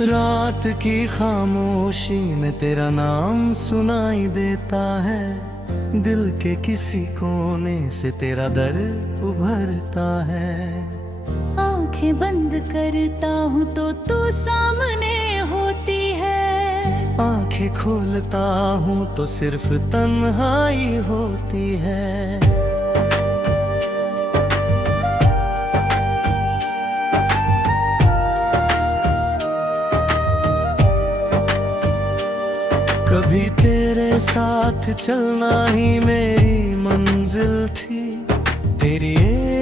रात की खामोशी में तेरा नाम सुनाई देता है, दिल के किसी कोने से तेरा दर्द उभरता है। आंखें बंद करता हूँ तो तू सामने होती है, आंखें खोलता हूँ तो सिर्फ तन्हाई होती है। कभी तेरे साथ चलना ही मेरी मंजिल थी, तेरी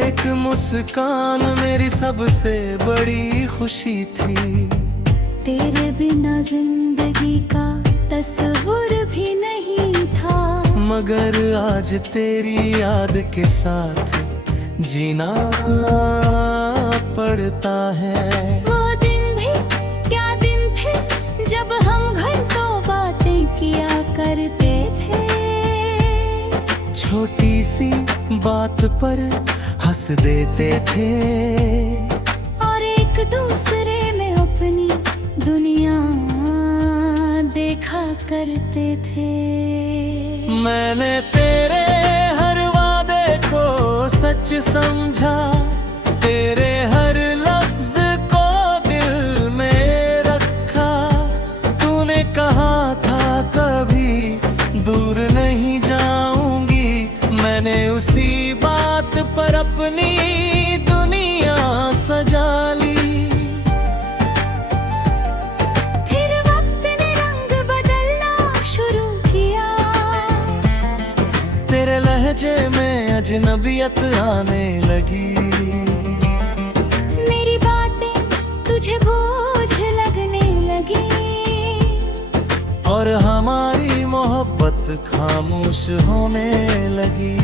एक मुस्कान मेरी सबसे बड़ी खुशी थी। तेरे बिना जिंदगी का तस्वुर भी नहीं था, मगर आज तेरी याद के साथ जीना पड़ता है। वो दिन भी क्या दिन थे जब हम घंटों बातें किया करते थे, छोटी सी बात पर हंस देते थे और एक दूसरे में अपनी दुनिया देखा करते थे। मैंने तेरे हर वादे को सच समझा, तेरे हर लफ्ज को दिल में रखा। तूने कहा था कभी दूर नहीं जाऊंगी, मैंने उसी बात पर अपनी दुनिया सजा ली। फिर वक्त ने रंग बदलना शुरू किया, तेरे लहजे में अजनबियत आने लगी। मेरी बातें तुझे बोझ लगने लगी, और हमारी मोहब्बत खामोश होने लगी।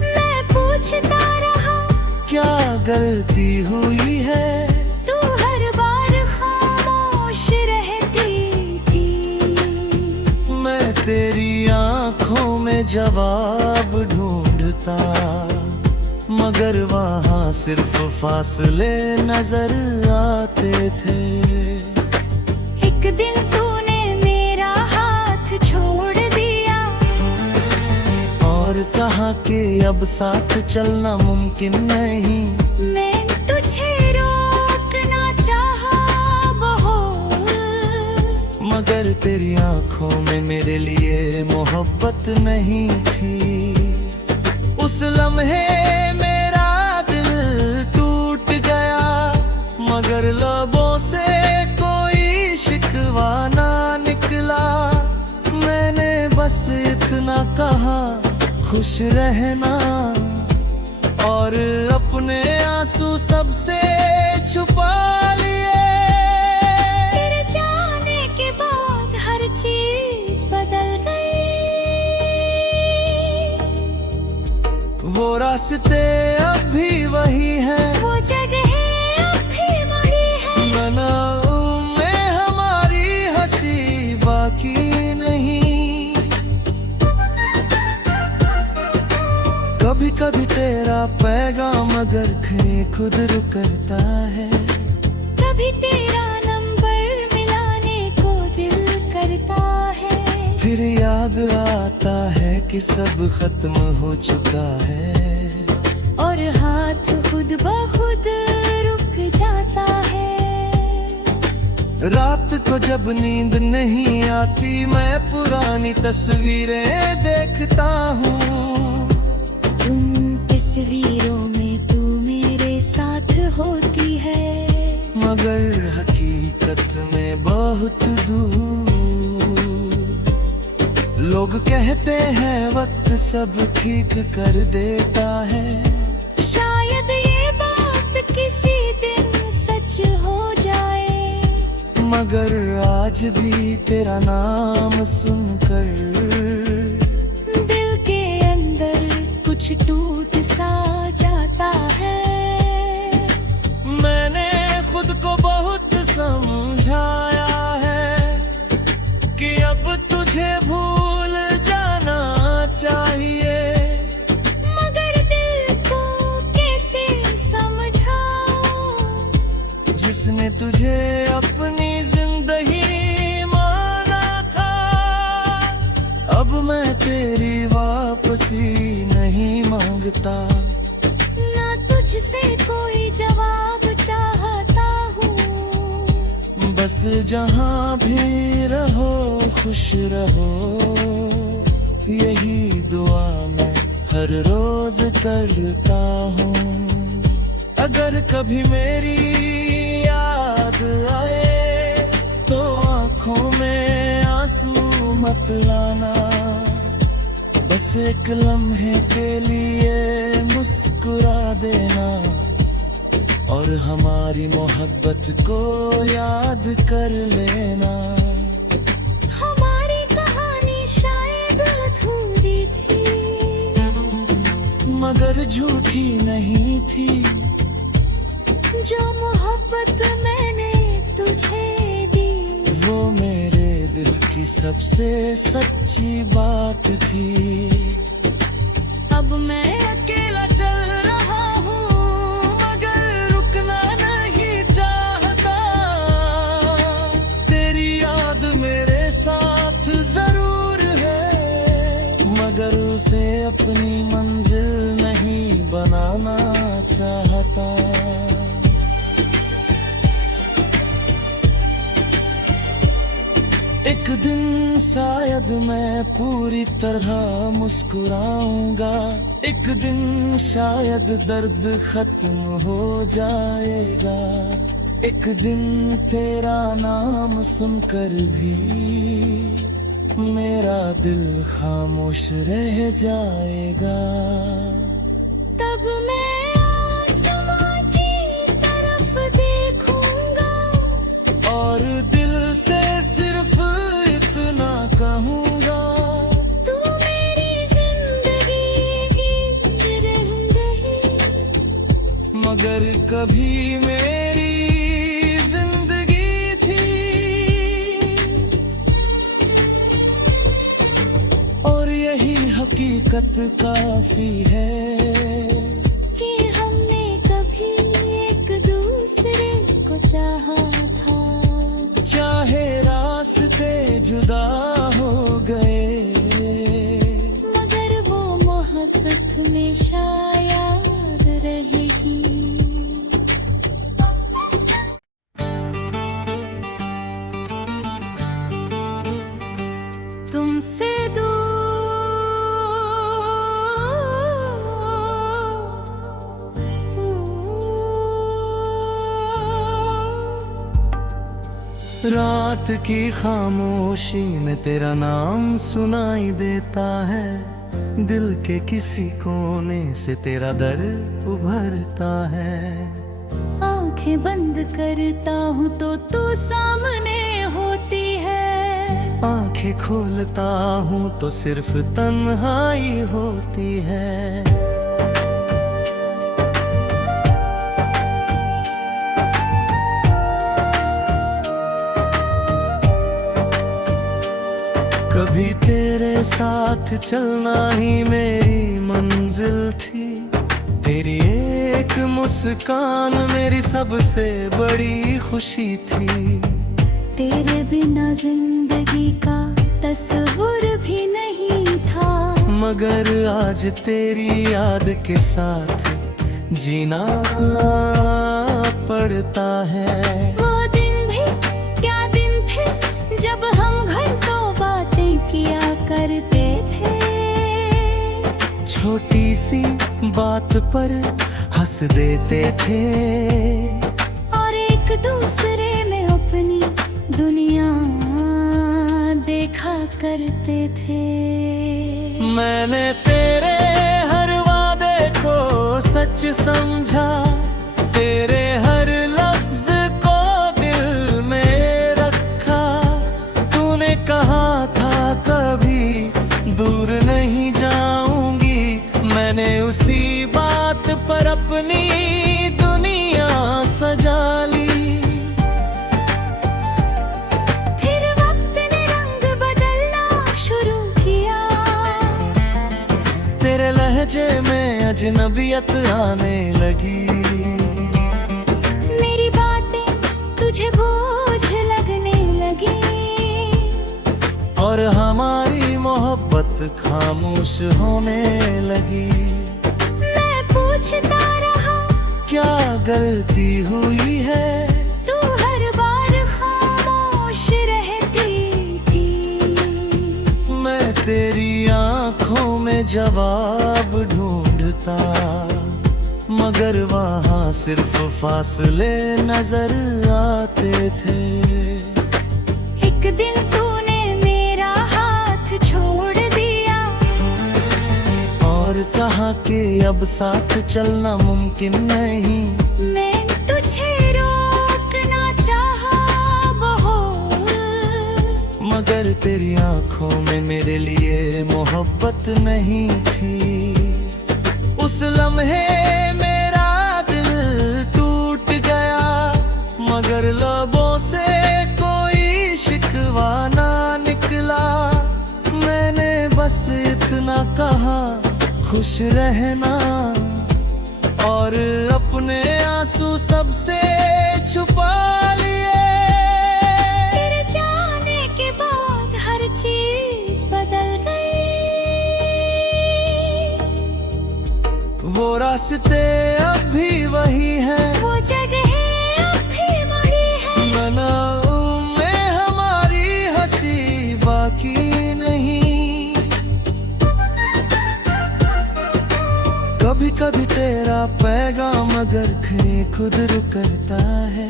मैं पूछता रहा क्या गलती हुई है, तू हर बार खामोश रहती थी। मैं तेरी आंखों में जवाब ढूंढता, मगर वहाँ सिर्फ फासले नजर आते थे। एक दिन तूने मेरा हाथ छोड़ दिया और कहा कि अब साथ चलना मुमकिन नहीं। मैं तुझे रोकना चाहा बहुत, मगर तेरी आंखों में मेरे लिए मोहब्बत नहीं थी। उस लम्हे मेरा दिल टूट गया, मगर लबों से कोई शिकवा ना निकला। मैंने बस इतना कहा खुश रहना, और अपने आंसू सबसे छुपा लिए। तेरे जाने के बाद हर चीज बदल गई, वो रास्ते अब भी वही हैं, वो जगह अब भी वही है। मनाओं में हमारी हंसी बाकी नहीं। कभी कभी तेरा पैगाम अगर खरे खुद रुकता है, कभी तेरा नंबर मिलाने को दिल करता है। फिर याद आता है कि सब खत्म हो चुका है, और हाथ खुद ब खुद रुक जाता है। रात को जब नींद नहीं आती, मैं पुरानी तस्वीरें देखता हूँ। उन तस्वीरों में तू मेरे साथ होती है, मगर हकीकत में बहुत दूर। लोग कहते हैं वक्त सब ठीक कर देता है, शायद ये बात किसी दिन सच हो जाए। मगर आज भी तेरा नाम सुनकर दिल के अंदर कुछ टूट सा जाता है। मैंने खुद को बहुत समझाया है कि अब तुझे भूल जाना चाहिए, मगर दिल को कैसे समझाऊं, जिसने तुझे अपनी जिंदगी माना था, अब मैं तेरी वापसी नहीं मांगता। ना तुझसे कोई जवाब चाहता हूँ, बस जहाँ भी रहो खुश रहो, यही दुआ मैं हर रोज करता हूँ। अगर कभी मेरी याद आए तो आँखों में आंसू मत लाना, बस एक लम्हे के लिए मुस्कुरा देना और हमारी मोहब्बत को याद कर लेना। हमारी कहानी शायद अधूरी थी, मगर झूठी नहीं थी। जो मोहब्बत मैंने तुझे दी, वो मेरे दिल की सबसे सच्ची बात थी। अब मैं अकेला चल रहा हूँ, मगर रुकना नहीं चाहता। तेरी याद मेरे साथ जरूर है, मगर उसे अपनी मंजिल नहीं बनाना चाहता। एक दिन शायद मैं पूरी तरह मुस्कुराऊंगा, एक दिन शायद दर्द खत्म हो जाएगा, एक दिन तेरा नाम सुनकर भी मेरा दिल खामोश रह जाएगा। तब मैं आसमां की तरफ देखूंगा और दिल से सिर्फ इतना कहूँगा, तू मेरी जिंदगी की रही, मगर कभी मेरी जिंदगी थी। और यही हकीकत काफी है कि हमने कभी एक दूसरे को चाहा था। चाहे रास्ते जुदा हो गए, मगर वो मोहब्बत हमेशा याद रहेगी। तुमसे रात की खामोशी में तेरा नाम सुनाई देता है, दिल के किसी कोने से तेरा दर्द उभरता है। आंखें बंद करता हूँ तो तू सामने होती है, आंखें खोलता हूँ तो सिर्फ तन्हाई होती है। कभी तेरे साथ चलना ही मेरी मंजिल थी, तेरी एक मुस्कान मेरी सबसे बड़ी खुशी थी। तेरे बिना जिंदगी का तस्वुर भी नहीं था, मगर आज तेरी याद के साथ जीना पड़ता है। वो दिन भी क्या दिन थे जब हम घंटों बातें किया करते थे, छोटी सी बात पर हंस देते थे और एक दूसरे में अपनी दुनिया देखा करते थे। मैंने तेरे हर वादे को सच समझा, तेरे हर लफ्ज को दिल में रखा। तूने कहा था कभी दूर नहीं जाऊंगी, मैंने उसी बात पर अपनी दुनिया सजा ली। फिर वक्त ने रंग बदलना शुरू किया, तेरे लहजे में अजनबियत आने लगी। मेरी बातें खामोश होने लगी। मैं पूछता रहा क्या गलती हुई है, तू हर बार खामोश रहती थी। मैं तेरी आंखों में जवाब ढूंढता, मगर वहाँ सिर्फ फासले नजर आते थे। एक दिन तूने मेरा हाथ छोड़ दिया और कहा कि अब साथ चलना मुमकिन नहीं। मैं तुझे रोकना चाहा बहुत, मगर तेरी आंखों में मेरे लिए मोहब्बत नहीं थी। उस लम्हे मेरा दिल टूट गया, मगर लबों से कोई शिकवा ना निकला। मैंने बस इतना कहा, खुश रहना, और अपने आंसू सबसे छुपा लिए। तेरे जाने के बाद हर चीज बदल गई। वो रास्ते अब भी वही हैं, वो जगह अब भी वही है। मनाओं में हमारी हंसी बाकी नहीं। कभी कभी तेरा पैगाम अगर खरे खुद रुकता है,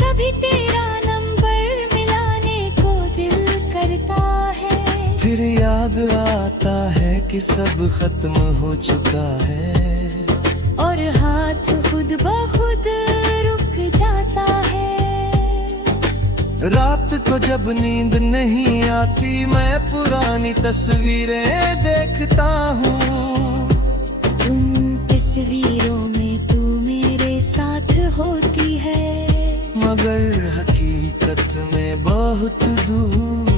कभी तेरा नंबर मिलाने को दिल करता है। फिर याद आता है कि सब खत्म हो चुका है, और हाथ खुद ब खुद रुक जाता है। रात को जब नींद नहीं आती, मैं पुरानी तस्वीरें देखता हूँ। उन तस्वीरों में तू मेरे साथ होती है, मगर हकीकत में बहुत दूर।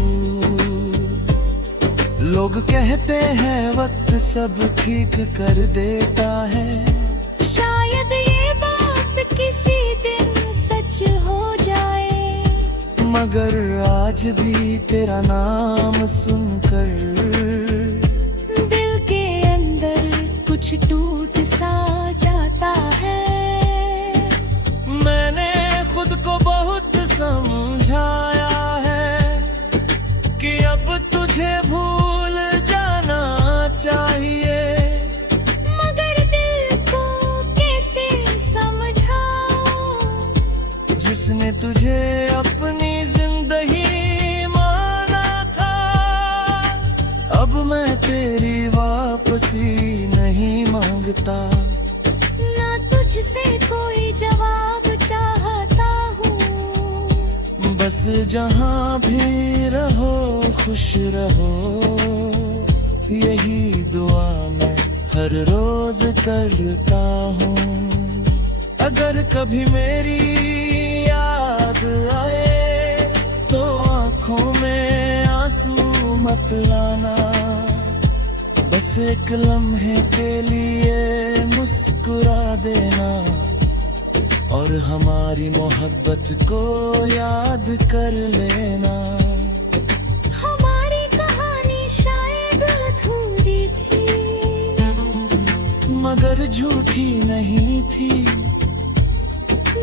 लोग कहते हैं वक्त सब ठीक कर देता है, शायद ये बात किसी दिन सच हो जाए। मगर आज भी तेरा नाम सुनकर दिल के अंदर कुछ टूट सा जाता है। मैंने खुद को बहुत समझाया है कि अब तुझे भूल जाना चाहिए, मगर दिल को कैसे समझाऊं, जिसने तुझे अपनी जिंदगी माना था। अब मैं तेरी वापसी नहीं मांगता, ना तुझसे कोई जवाब चाहता हूँ। बस जहाँ भी रहो खुश रहो, यही दुआ मैं हर रोज करता हूँ। अगर कभी मेरी याद आए तो आँखों में आंसू मत लाना, बस एक लम्हे के लिए मुस्कुरा देना, और हमारी मोहब्बत को याद कर लेना। हमारी कहानी शायद अधूरी थी, मगर झूठी नहीं थी।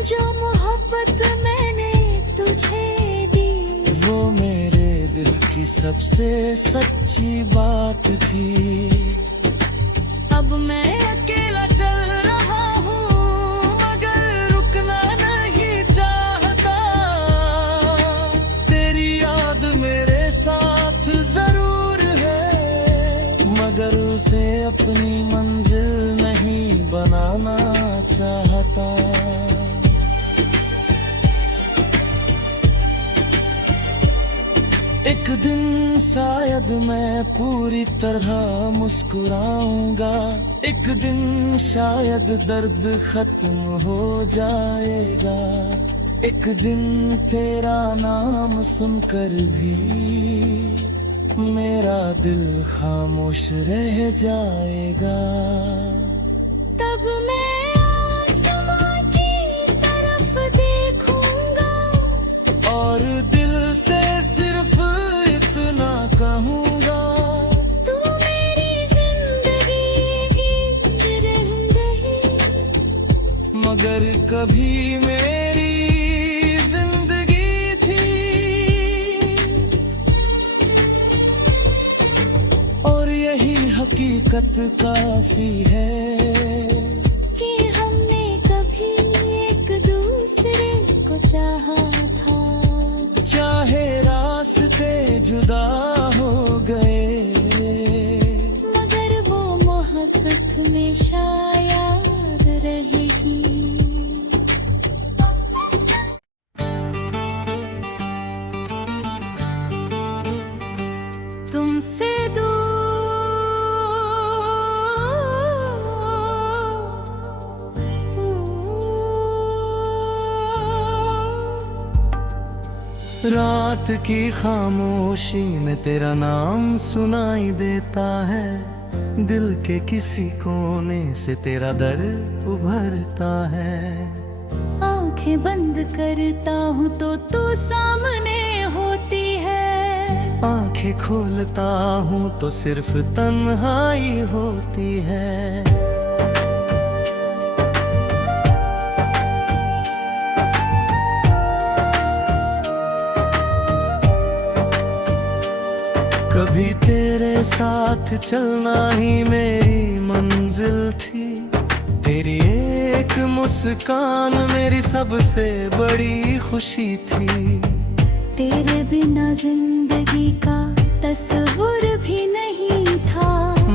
जो मोहब्बत मैंने तुझे दी, वो मेरे दिल की सबसे सच्ची बात थी। अब मैं अकेला चल रहा हूँ, मगर रुकना नहीं चाहता। तेरी याद मेरे साथ जरूर है, मगर उसे अपनी मंजिल नहीं बनाना चाहता। एक दिन शायद मैं पूरी तरह मुस्कुराऊंगा, एक दिन शायद दर्द खत्म हो जाएगा, एक दिन तेरा नाम सुनकर भी मेरा दिल खामोश रह जाएगा। तब मैं आसमां की तरफ देखूंगा, और दिल से सिर्फ इतना कहूँगा कभी मेरी जिंदगी थी, और यही हकीकत काफी है कि हमने कभी एक दूसरे को चाहा था। चाहे रास्ते जुदा हो गए, मगर वो मोहब्बत हमेशा याद रहेगी। तुमसे रात की खामोशी में तेरा नाम सुनाई देता है, दिल के किसी कोने से तेरा दर्द उभरता है। आंखें बंद करता हूँ तो तू सामने होती है, आंखें खोलता हूँ तो सिर्फ तन्हाई होती है। कभी तेरे साथ चलना ही मेरी मंजिल थी, तेरी एक मुस्कान मेरी सबसे बड़ी खुशी थी। तेरे बिना जिंदगी का तस्वुर भी नहीं था,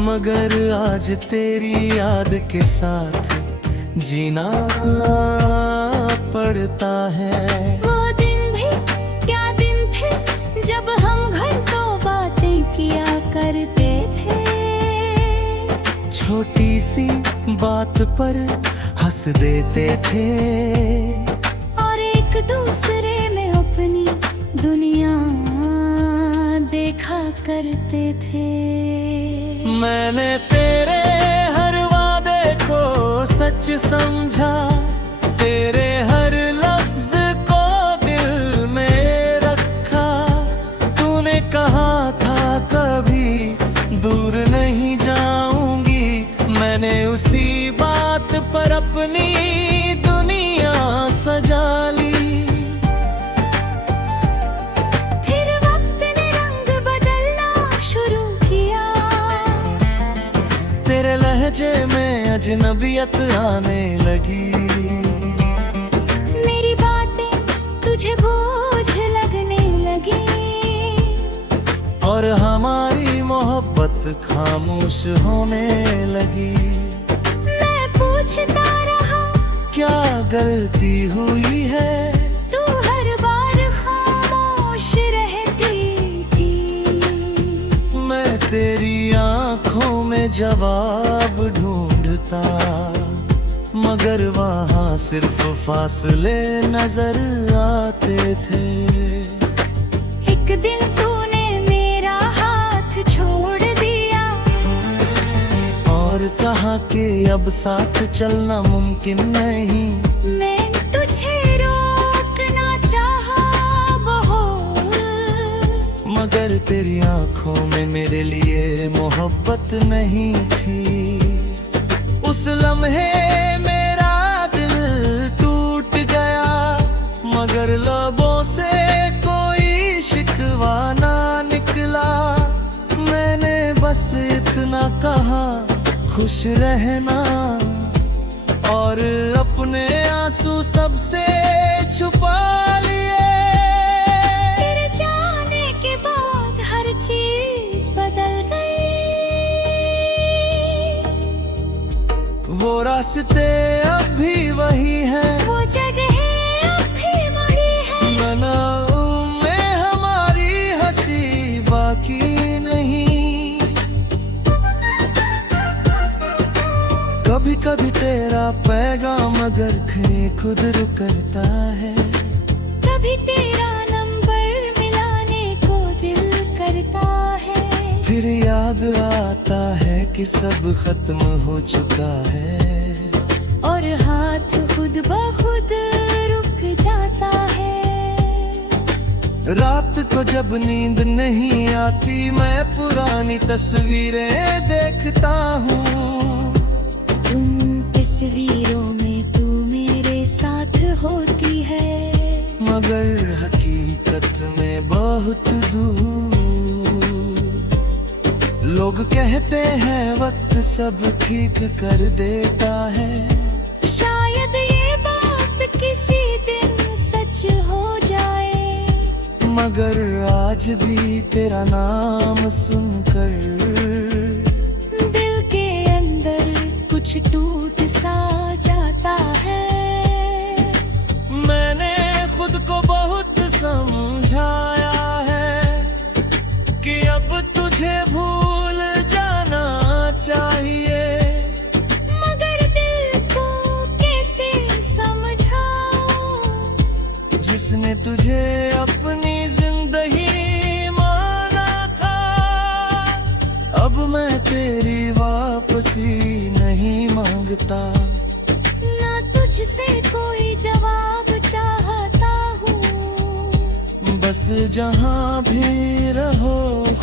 मगर आज तेरी याद के साथ जीना पड़ता है। वो दिन भी क्या दिन थे जब हम घंटों बातें किया करते थे। छोटी सी बात पर हंस देते थे, और एक दूसरे में अपनी दुनिया देखा करते थे। मैंने तेरे हर वादे को सच समझा, तेरे हर लफ्ज को दिल में रखा। तूने कहा था कभी दूर नहीं जाऊंगी, मैंने उसी बात पर अपनी दुनिया सजा ली। फिर वक्त ने रंग बदलना शुरू किया, तेरे लहजे में अजनबियत आने लगी। मेरी बातें तुझे बोझ लगने लगी, और हमारी मोहब्बत खामोश होने लगी। मैं पूछता रहा क्या गलती हुई है, तू हर बार खामोश रहती थी। मैं तेरी आंखों में जवाब ढूंढता, मगर वहाँ सिर्फ फासले नजर आते थे। एक दिन तूने मेरा हाथ छोड़ दिया, और कहा कि अब साथ चलना मुमकिन नहीं। मैं तुझे रोकना चाहा बहुत, मगर तेरी आंखों में मेरे लिए मोहब्बत नहीं थी। उस लम्हे मेरा दिल टूट गया, मगर लबों से कोई शिकवा ना निकला। मैंने बस इतना कहा खुश रहना, और अपने आंसू सबसे छुपा लिए। तेरे जाने के बाद हर चीज बदल गई, वो रास्ते अब भी वही हैं, वो जगह अब भी वही है। मनाऊं में हमारी हंसी बाकी नहीं। कभी कभी तेरा पैगाम अगर खरे खुद रुकता है, कभी तेरा नंबर मिलाने को दिल करता है। फिर याद आता है कि सब खत्म हो चुका है, और हाथ खुद ब खुद रुक जाता है। रात को जब नींद नहीं आती, मैं पुरानी तस्वीरें देखता हूँ। उन तस्वीरों में तू मेरे साथ होती है, मगर हकीकत में बहुत दूर। लोग कहते हैं वक्त सब ठीक कर देता है, शायद ये बात किसी दिन सच हो जाए, मगर आज भी तेरा नाम सुनकर दिल के अंदर कुछ टूट सा जाता है। मैंने खुद को बहुत समझाया है कि अब तुझे भूल जाना चाहिए, मगर दिल को कैसे समझाऊं, जिसने तुझे अपनी जिंदगी माना था। अब मैं तेरी वापसी नहीं मांगता, ना तुझसे कोई जवाब चाहता हूँ, बस जहाँ भी रहो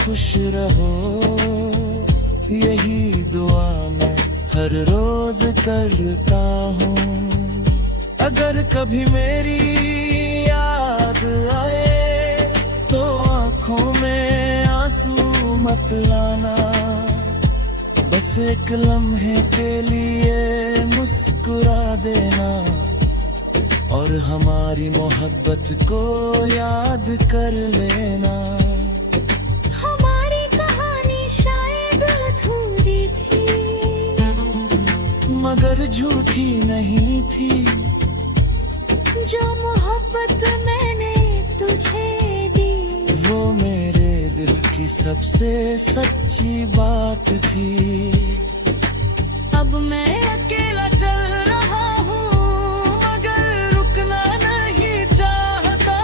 खुश रहो, यही दुआ मैं हर रोज करता हूँ। अगर कभी मेरी याद आए तो आँखों में आंसू मत लाना, बस एक लम्हे के लिए मुस्कुरा देना, और हमारी मोहब्बत को याद कर लेना। हमारी कहानी शायद अधूरी थी, मगर झूठी नहीं थी, जो मोहब्बत मैंने तुझे दी, वो मेरे दिल की सबसे सच्ची बात थी। अब मैं अकेला चल रहा हूँ, मगर रुकना नहीं चाहता,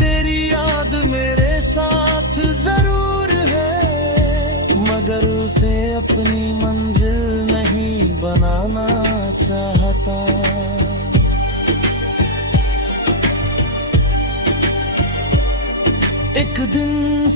तेरी याद मेरे साथ जरूर है, मगर उसे अपनी मंजिल नहीं बनाना चाहता। एक दिन